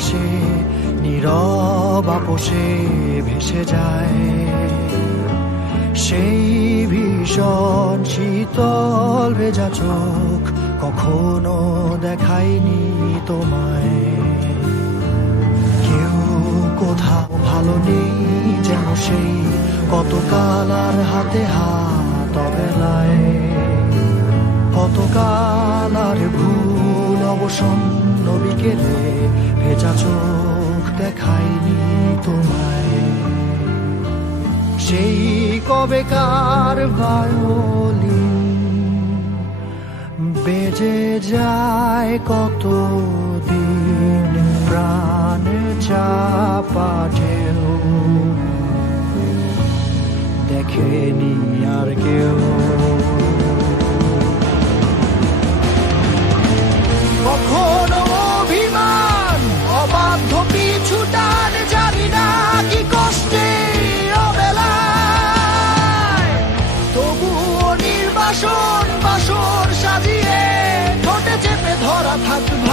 বাতাসে নীরব আপোষে ভেসে যায় সেই ভীষণ শীতল ভেজা চোখ কখনো দেখায়নি তোমায়। কেউ কোথাও ভালো নেই যেন সেই কতকাল আর হাতে হাত অবেলায়, কতকাল আর ভুল অবসন্ন বিকেলে ভেজা চোখ দেখায়নি তোমায়। সেই কবেকার ভায়োলিন বেজে যায় কতদিন প্রাণ চাপা ঢেউ দেখেনি আর কেউ। কখনো অভিমান অবাধ্য পিছু টান জানি না কি কষ্টে অবেলায়, তবুও নির্বাসন বাসর সাজিয়ে ঠোঁটে চেপে ধরা থাকবে।